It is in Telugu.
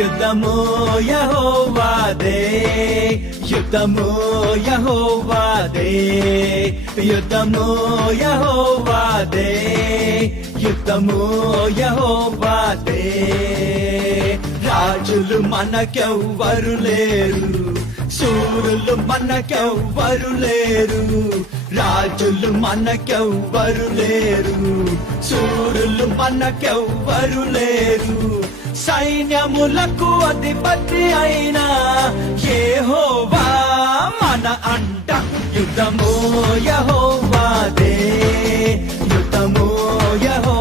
యుద్ధము యెహోవాదే, యుద్ధము యెహోవాదే, యుద్ధము యెహోవాదే, యుద్ధము యెహోవాదే. రాజులు మనకెవ్వరు లేరు, శూరులు మనకెవ్వరు లేరు, రాజులు మనకెవ్వరు లేరు, శూరులు మనకెవ్వరు లేరు. సైన్యములకు అధిపతి అయిన యెహోవా మన అంట. యుద్ధము యెహోవాదే, యుద్ధము యెహోవాదే.